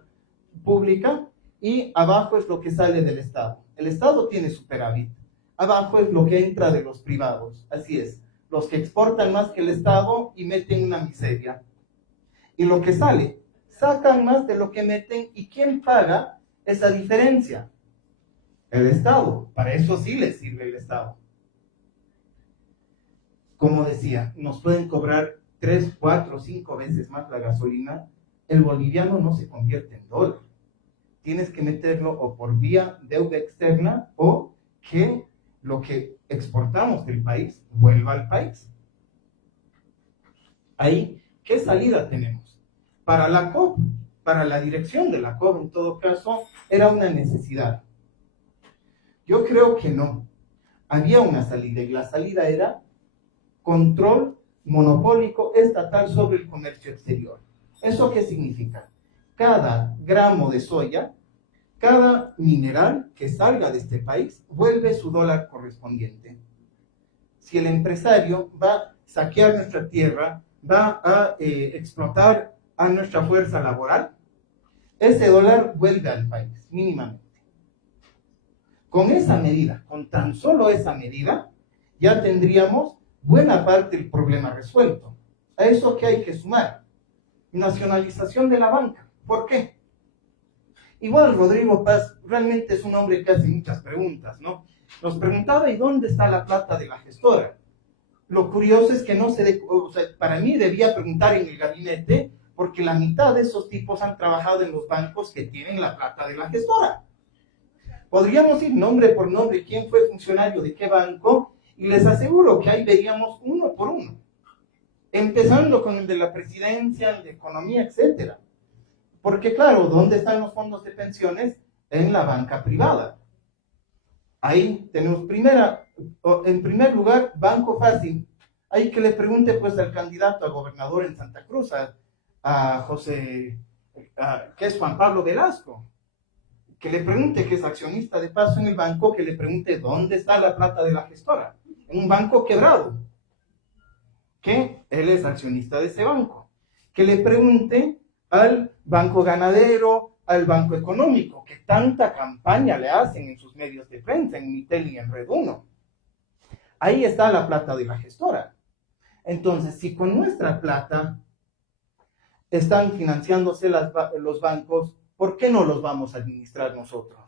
pública, y abajo es lo que sale del Estado. El Estado tiene superávit. Abajo es lo que entra de los privados. Así es, los que exportan más que el Estado y meten una miseria. Y lo que sale, sacan más de lo que meten, ¿y quién paga esa diferencia? El Estado. Para eso sí les sirve el Estado. Como decía, nos pueden cobrar 3, 4, 5 veces más la gasolina. El boliviano no se convierte en dólar. Tienes que meterlo o por vía deuda externa o que lo que exportamos del país vuelva al país. Ahí, ¿qué salida tenemos? Para la COP, para la dirección de la COP, en todo caso, era una necesidad. Yo creo que no. Había una salida y la salida era control monopólico estatal sobre el comercio exterior. ¿Eso qué significa? Cada gramo de soya, cada mineral que salga de este país vuelve su dólar correspondiente. Si el empresario va a saquear nuestra tierra, va a explotar a nuestra fuerza laboral, ese dólar vuelve al país, mínimamente. Con esa medida, con tan solo esa medida, ya tendríamos buena parte del problema resuelto. A eso que hay que sumar, nacionalización de la banca. ¿Por qué? Igual Rodrigo Paz realmente es un hombre que hace muchas preguntas, ¿no? Nos preguntaba, ¿y dónde está la plata de la gestora? Lo curioso es que no se, o sea, para mí debía preguntar en el gabinete, porque la mitad de esos tipos han trabajado en los bancos que tienen la plata de la gestora. Podríamos ir nombre por nombre, quién fue funcionario de qué banco, y les aseguro que ahí veríamos uno por uno. Empezando con el de la presidencia, el de economía, etcétera. Porque claro, ¿dónde están los fondos de pensiones? En la banca privada. Ahí tenemos en primer lugar, Banco Fácil. Ahí que le pregunte pues al candidato a gobernador en Santa Cruz, a José, que es Juan Pablo Velasco. Que le pregunte, que es accionista de paso en el banco, que le pregunte dónde está la plata de la gestora. En un banco quebrado. Que él es accionista de ese banco. Que le pregunte al Banco Ganadero, al Banco Económico, que tanta campaña le hacen en sus medios de prensa, en Mitel y en Red 1. Ahí está la plata de la gestora. Entonces, si con nuestra plata están financiándose los bancos, ¿por qué no los vamos a administrar nosotros?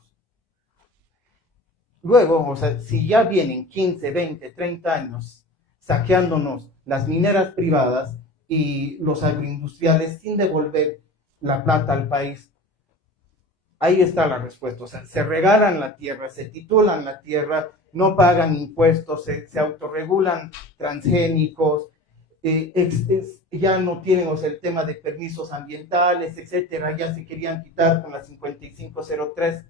Luego, o sea, si ya vienen 15, 20, 30 años saqueándonos las mineras privadas y los agroindustriales sin devolver la plata al país, ahí está la respuesta. O sea, se regalan la tierra, se titulan la tierra, no pagan impuestos, se autorregulan transgénicos, ya no tienen, o sea, el tema de permisos ambientales, etcétera, ya se querían quitar con la 5503.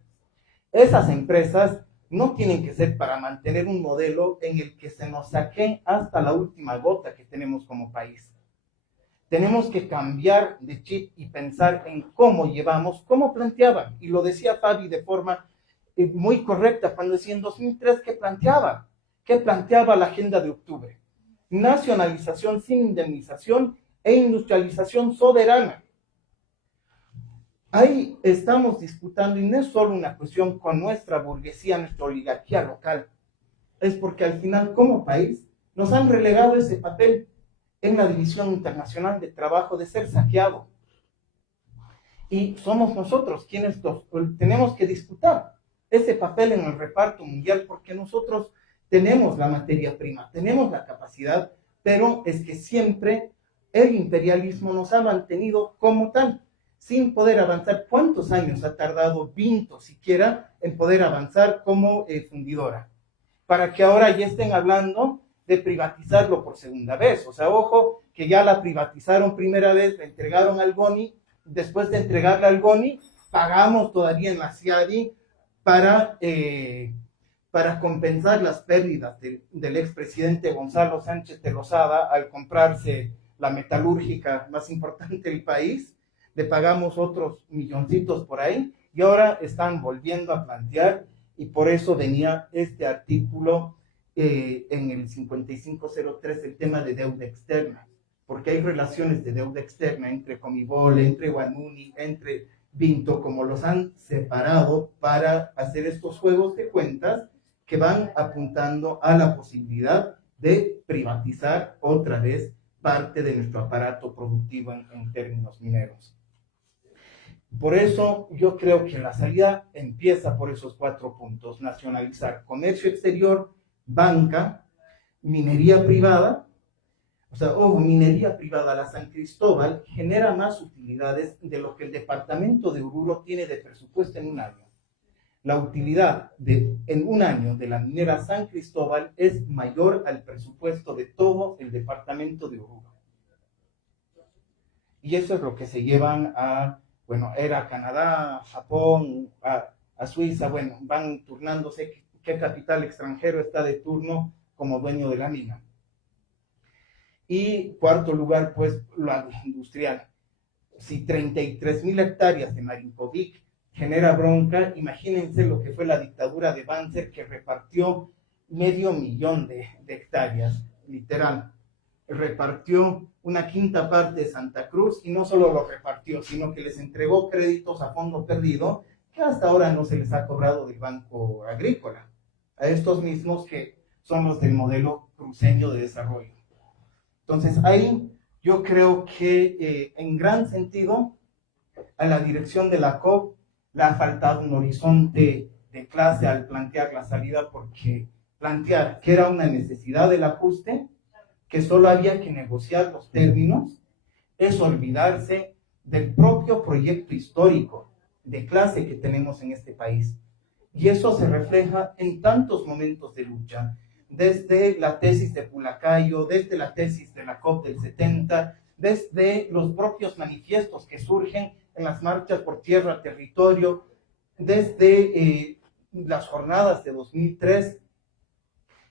Esas empresas no tienen que ser para mantener un modelo en el que se nos saque hasta la última gota que tenemos como país. Tenemos que cambiar de chip y pensar en cómo llevamos, cómo planteaban, y lo decía Fabi de forma muy correcta cuando decía en 2003 ¿qué planteaba? ¿Qué planteaba la agenda de octubre? Nacionalización sin indemnización e industrialización soberana. Ahí estamos disputando, y no es solo una cuestión con nuestra burguesía, nuestra oligarquía local, es porque al final como país nos han relegado ese papel en la División Internacional de Trabajo de ser saqueado. Y somos nosotros quienes tenemos que disputar ese papel en el reparto mundial, porque nosotros tenemos la materia prima, tenemos la capacidad, pero es que siempre el imperialismo nos ha mantenido como tal, sin poder avanzar. ¿Cuántos años ha tardado Vinto siquiera en poder avanzar como fundidora? Para que ahora ya estén hablando de privatizarlo por segunda vez. O sea, ojo, que ya la privatizaron primera vez, la entregaron al Boni, después de entregarla al GONI, pagamos todavía en la CIADI para compensar las pérdidas del expresidente Gonzalo Sánchez de Lozada al comprarse la metalúrgica más importante del país. Le pagamos otros milloncitos por ahí y ahora están volviendo a plantear, y por eso venía este artículo en el 5503, el tema de deuda externa, porque hay relaciones de deuda externa entre Comibol, entre Guanuni, entre Vinto, como los han separado para hacer estos juegos de cuentas que van apuntando a la posibilidad de privatizar otra vez parte de nuestro aparato productivo en términos mineros. Por eso yo creo que la salida empieza por esos 4 puntos: nacionalizar comercio exterior, banca, minería privada. O sea, ojo, minería privada, la San Cristóbal genera más utilidades de lo que el departamento de Oruro tiene de presupuesto en un año. La utilidad en un año de la minera San Cristóbal es mayor al presupuesto de todo el departamento de Oruro. Y eso es lo que se llevan era a Canadá, Japón, a Suiza. Bueno, van turnándose qué capital extranjero está de turno como dueño de la mina. Y cuarto lugar, pues, lo agroindustrial. Si 33,000 hectáreas de Marinkovic genera bronca, imagínense lo que fue la dictadura de Banzer, que repartió 500,000 de hectáreas, literal. Repartió una quinta parte de Santa Cruz, y no solo lo repartió, sino que les entregó créditos a fondo perdido, que hasta ahora no se les ha cobrado del Banco Agrícola, a estos mismos que son los del modelo cruceño de desarrollo. Entonces ahí yo creo que en gran sentido a la dirección de la COP le ha faltado un horizonte de clase al plantear la salida, porque plantear que era una necesidad del ajuste, que solo había que negociar los términos, es olvidarse del propio proyecto histórico de clase que tenemos en este país. Y eso se refleja en tantos momentos de lucha, desde la tesis de Pulacayo, desde la tesis de la COP del 70, desde los propios manifiestos que surgen en las marchas por tierra, territorio, desde las jornadas de 2003,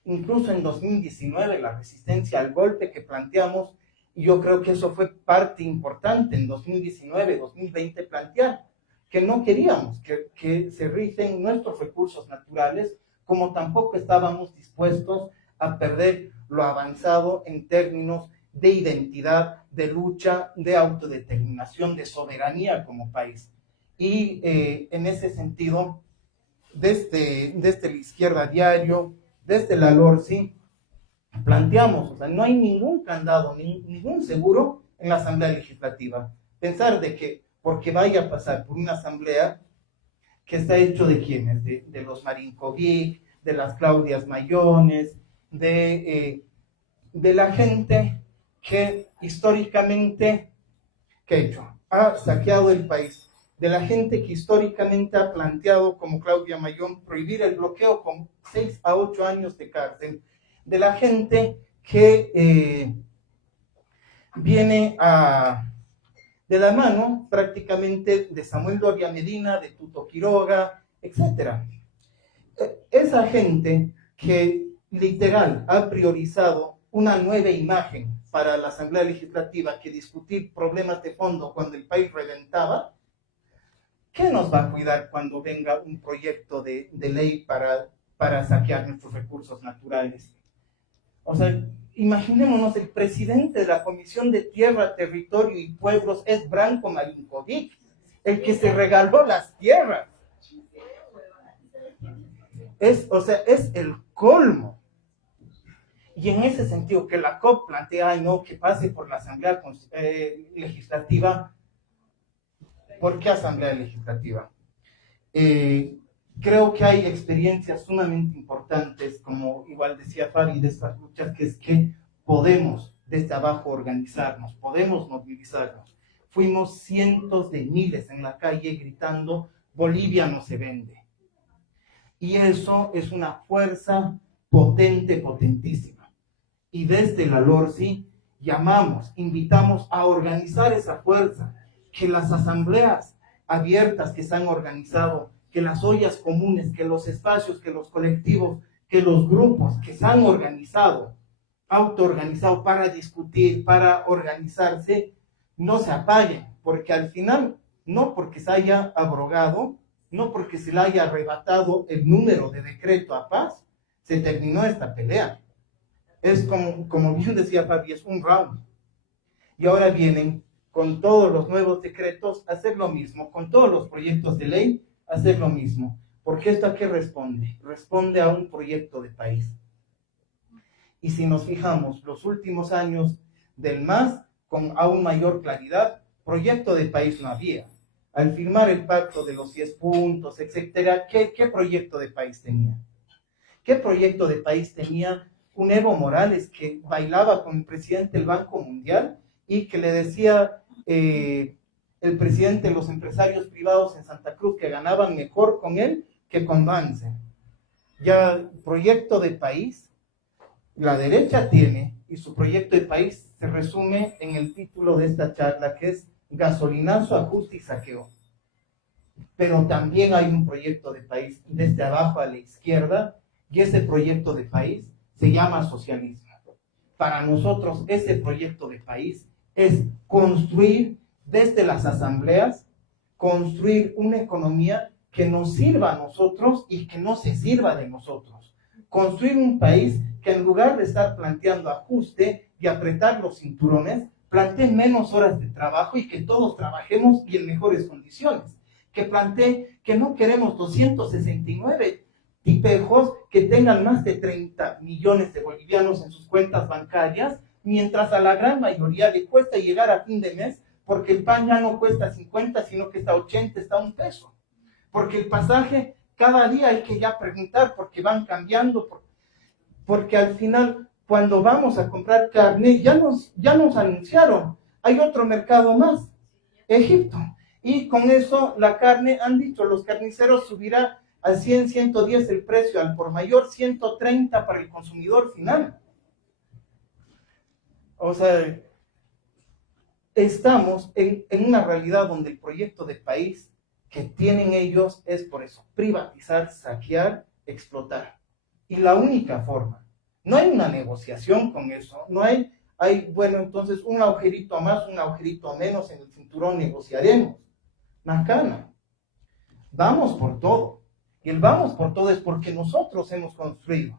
incluso en 2019, la resistencia al golpe que planteamos, y yo creo que eso fue parte importante en 2019, 2020, plantear que no queríamos que se rigen nuestros recursos naturales, como tampoco estábamos dispuestos a perder lo avanzado en términos de identidad, de lucha, de autodeterminación, de soberanía como país. Y en ese sentido, desde la Izquierda Diario, desde la LORSI, planteamos, o sea, no hay ningún candado, ningún seguro en la Asamblea Legislativa. Pensar de que porque vaya a pasar por una asamblea que está hecho de quiénes, de los Marinkovic, de las Claudias Mayones, de la gente que históricamente, ¿qué ha hecho? Ha saqueado el país, de la gente que históricamente ha planteado, como Claudia Mayón, prohibir el bloqueo con 6 a 8 años de cárcel, de la gente que viene de la mano prácticamente de Samuel Doria Medina, de Tuto Quiroga, etc. Esa gente que literal ha priorizado una nueva imagen para la Asamblea Legislativa que discutir problemas de fondo cuando el país reventaba, ¿qué nos va a cuidar cuando venga un proyecto de ley para saquear nuestros recursos naturales? O sea, imaginémonos, el presidente de la Comisión de Tierra, Territorio y Pueblos es Branko Marinkovic, el que se regaló las tierras. Es el colmo. Y en ese sentido, que la COP plantea, no, que pase por la Asamblea Legislativa. ¿Por qué Asamblea Legislativa? Creo que hay experiencias sumamente importantes, como igual decía Fabi, de estas luchas, que es que podemos desde abajo organizarnos, podemos movilizarnos. Fuimos cientos de miles en la calle gritando, Bolivia no se vende. Y eso es una fuerza potente, potentísima. Y desde la LORSI llamamos, invitamos a organizar esa fuerza, que las asambleas abiertas que se han organizado, que las ollas comunes, que los espacios, que los colectivos, que los grupos que se han organizado, autoorganizado para discutir, para organizarse, no se apaguen, porque al final, no porque se haya abrogado, no porque se le haya arrebatado el número de decreto a Paz, se terminó esta pelea. Es como bien decía Fabi, es un round. Y ahora vienen con todos los nuevos decretos a hacer lo mismo, con todos los proyectos de ley a hacer lo mismo. Porque esto a qué responde? Responde a un proyecto de país. Y si nos fijamos, los últimos años del MAS, con aún mayor claridad, proyecto de país no había. Al firmar el pacto de los 10 puntos, etcétera, ¿qué proyecto de país tenía? ¿Qué proyecto de país tenía un Evo Morales que bailaba con el presidente del Banco Mundial y que le decía el presidente de los empresarios privados en Santa Cruz que ganaban mejor con él que con Vance? Ya proyecto de país, la derecha tiene, y su proyecto de país se resume en el título de esta charla, que es gasolinazo, ajuste y saqueo. Pero también hay un proyecto de país desde abajo a la izquierda, y ese proyecto de país se llama socialismo. Para nosotros ese proyecto de país es construir desde las asambleas, construir una economía que nos sirva a nosotros y que no se sirva de nosotros. Construir un país que en lugar de estar planteando ajuste y apretar los cinturones, plantee menos horas de trabajo y que todos trabajemos y en mejores condiciones. Que plantee que no queremos 269 tipejos que tengan más de 30 millones de bolivianos en sus cuentas bancarias, mientras a la gran mayoría le cuesta llegar a fin de mes, porque el pan ya no cuesta 50, sino que está 80, está un peso. Porque el pasaje cada día hay que ya preguntar, porque van cambiando, porque al final, cuando vamos a comprar carne, ya nos anunciaron, hay otro mercado más, Egipto. Y con eso la carne, han dicho los carniceros, subirá a 100, 110 el precio, al por mayor 130 para el consumidor final. O sea, estamos en una realidad donde el proyecto de país que tienen ellos es por eso, privatizar, saquear, explotar. Y la única forma, no hay una negociación con eso, no hay, bueno, entonces un agujerito más, un agujerito menos en el cinturón negociaremos. Macana, vamos por todo. Y el vamos por todo es porque nosotros hemos construido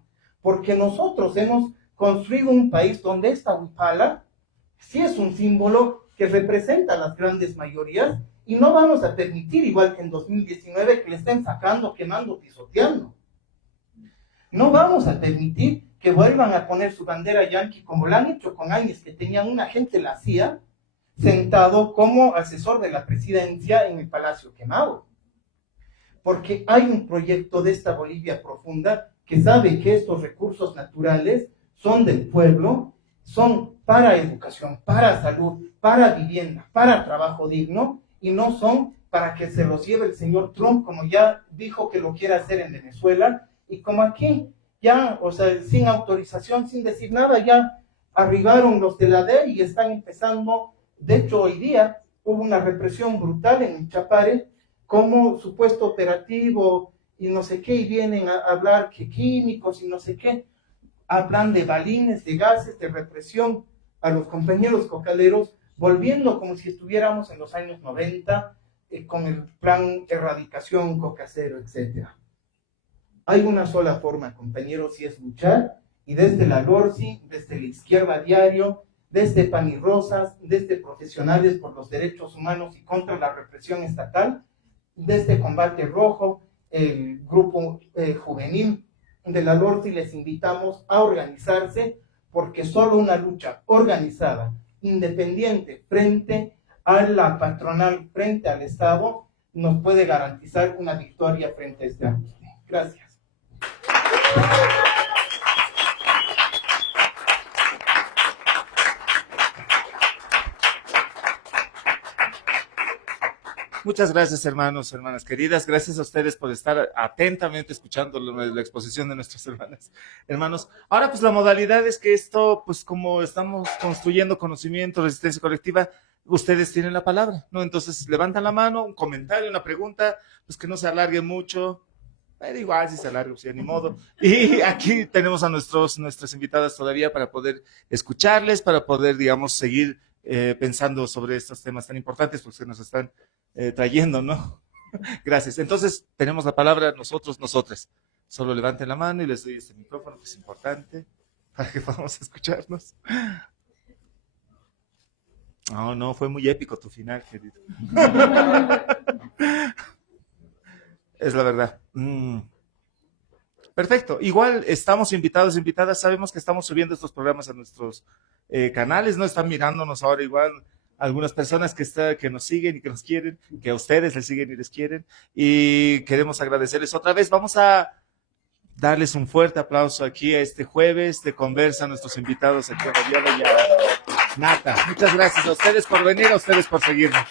un país donde esta huipala sí es un símbolo que representa a las grandes mayorías y no vamos a permitir, igual que en 2019, que le estén sacando, quemando, pisoteando. No vamos a permitir que vuelvan a poner su bandera yanqui como lo han hecho con Áñez, que tenían un agente de la CIA sentado como asesor de la presidencia en el Palacio Quemado. Porque hay un proyecto de esta Bolivia profunda que sabe que estos recursos naturales son del pueblo, son para educación, para salud, para vivienda, para trabajo digno, y no son para que se los lleve el señor Trump, como ya dijo que lo quiere hacer en Venezuela, y como aquí, ya, o sea, sin autorización, sin decir nada, ya arribaron los de la DER y están empezando. De hecho, hoy día hubo una represión brutal en Chapare, como supuesto operativo y no sé qué, y vienen a hablar que químicos y no sé qué, hablan de balines, de gases, de represión a los compañeros cocaleros, volviendo como si estuviéramos en los años 90, con el plan erradicación cocacero, etc. Hay una sola forma, compañeros, y es luchar, y desde la LORSI, desde la Izquierda Diario, desde Pan y Rosas, desde Profesionales por los Derechos Humanos y contra la Represión Estatal, desde Combate Rojo, el grupo juvenil de la LORSI, les invitamos a organizarse, porque solo una lucha organizada, independiente, frente a la patronal, frente al Estado, nos puede garantizar una victoria frente a este ajuste. Gracias. Muchas gracias, hermanos, hermanas queridas. Gracias a ustedes por estar atentamente escuchando la exposición de nuestras hermanos. Ahora, pues la modalidad es que esto, pues como estamos construyendo conocimiento, resistencia colectiva, ustedes tienen la palabra, ¿no? Entonces levantan la mano, un comentario, una pregunta, pues que no se alargue mucho. Da igual si se alarga, pues ya ni modo. Y aquí tenemos a nuestras invitadas todavía para poder escucharles, para poder, digamos, seguir pensando sobre estos temas tan importantes, porque nos están trayendo, ¿no? Gracias. Entonces, tenemos la palabra nosotras. Solo levanten la mano y les doy este micrófono, que es importante, para que podamos escucharnos. Oh, no, fue muy épico tu final, querido. Es la verdad. Perfecto. Igual estamos invitadas. Sabemos que estamos subiendo estos programas a nuestros canales, ¿no? Están mirándonos ahora igual algunas personas que nos siguen y que nos quieren, que a ustedes les siguen y les quieren. Y queremos agradecerles otra vez. Vamos a darles un fuerte aplauso aquí a este jueves de conversa a nuestros invitados aquí a Raviola y a Nata. Muchas gracias a ustedes por venir, a ustedes por seguirnos.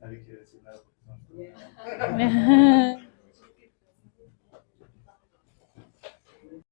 ¿Nadie quiere decir nada?